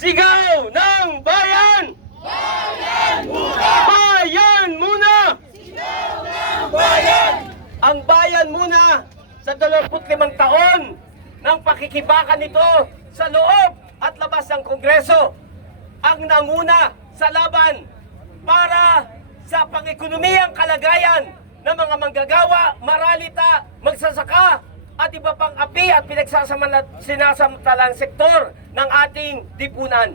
Sigaw ng bayan! Bayan muna! Bayan muna! Ang bayan muna sa 25 taon ng pakikibakan nito sa loob at labas ng Kongreso ang nanguna sa laban para sa pang-ekonomiyang kalagayan ng mga manggagawa, maralita, magsasaka at iba pang api at pinagsasamalang sektor ng ating dipunan.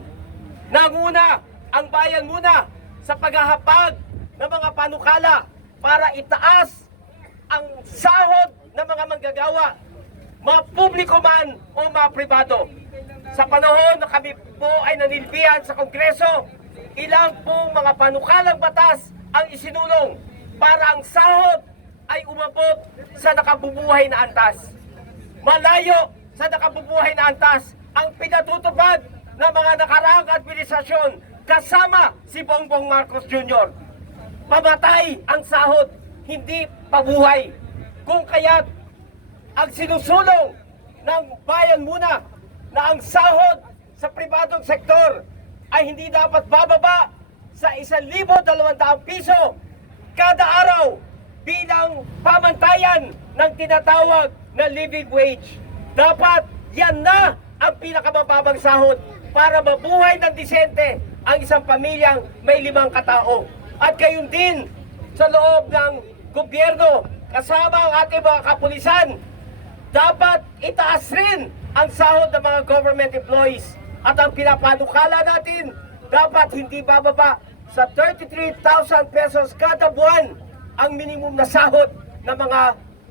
Nanguna ang bayan muna sa paghahapag ng mga panukala para itaas ang sahod ng mga manggagawa, mga publiko man o mga pribado. Sa panahon na kami po ay nanilbihan sa Kongreso, ilang pong mga panukalang batas ang isinulong para ang sahod ay umabot sa nakabubuhay na antas. Malayo sa nakabubuhay na antas ang pinatutupad ng mga nakaraang administrasyon kasama si Bongbong Marcos Jr. Pamatay ang sahod, hindi pabuhay. Kung kaya't ang sinusulong ng bayan muna na ang sahod sa pribadong sektor ay hindi dapat bababa sa 1,200 piso kada araw bilang pamantayan ng tinatawag na living wage. Dapat yan na ang pinakamababang sahod para mabuhay ng disente ang isang pamilyang may limang katao. At gayon din sa loob ng gobyerno kasama ang ating mga kapulisan dapat itaas rin ang sahod ng mga government employees. At ang pinapanukala natin, dapat hindi bababa sa 33,000 pesos kada buwan ang minimum na sahod ng mga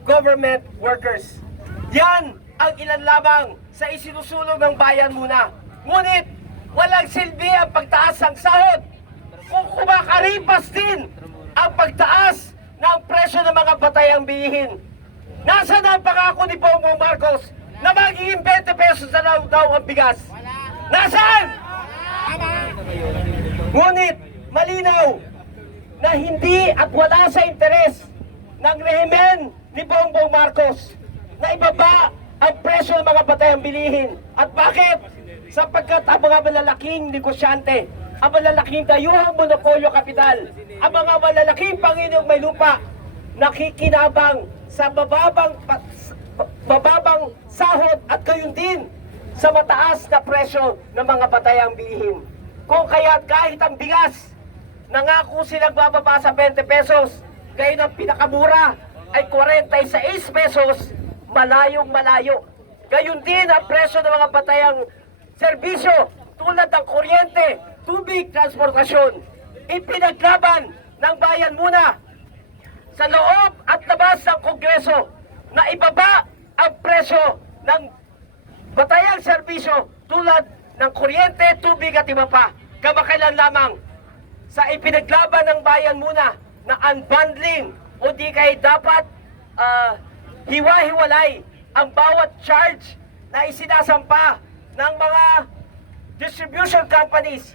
government workers. Yan ang ilan lamang sa isinusulong ng bayan muna. Ngunit, walang silbi ang pagtaas ng sahod kung kumakaripas din ang pagtaas ng presyo ng mga batayang bilihin. Nasaan ang pangako ni Bongbong Marcos na magiging 20 pesos na daw, daw ang bigas? Nasaan? Ngunit malinaw na hindi at wala sa interes ng rehimen ni Bongbong Marcos na ibaba ang presyo ng mga batayang bilihin. At bakit? Sapagkat ang mga malalaking negosyante, ang malalaking dayuhang monopolyo kapital, ang mga malalaking Panginoong may lupa, nakikinabang sa bababang bababang sahod at gayon din sa mataas na presyo ng mga batayang bilihin. Kung kaya kahit ang bigas, nangako silang bababa sa 20 pesos, gayon ang pinakamura ay 46 pesos, malayong malayo. Gayon din ang presyo ng mga batayang serbisyo tulad ng kuryente, tubig, transportasyon. Ipinaglaban ng bayan muna sa loob at labas ng Kongreso na ibaba ang presyo ng batayang serbisyo tulad ng kuryente, tubig at iba pa. Kamakailan lamang sa ipinaglaban ng bayan muna na unbundling o di kay dapat ah, hiwa-hiwalay ang bawat charge na isinasampa ng mga distribution companies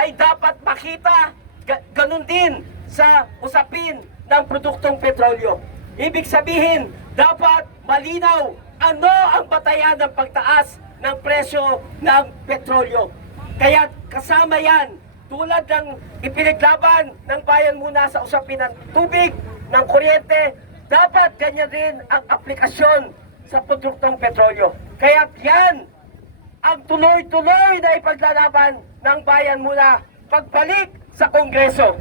ay dapat makita ga- ganun din sa usapin ng produktong petrolyo. Ibig sabihin, dapat malinaw ano ang batayan ng pagtaas ng presyo ng petrolyo. Kaya kasama yan, tulad ng ipinaglaban ng bayan muna sa usapin ng tubig, ng kuryente, dapat ganyan din ang aplikasyon sa produktong petrolyo. Kaya yan ang tuloy-tuloy na ipaglalaban ng bayan mula pagbalik sa Kongreso.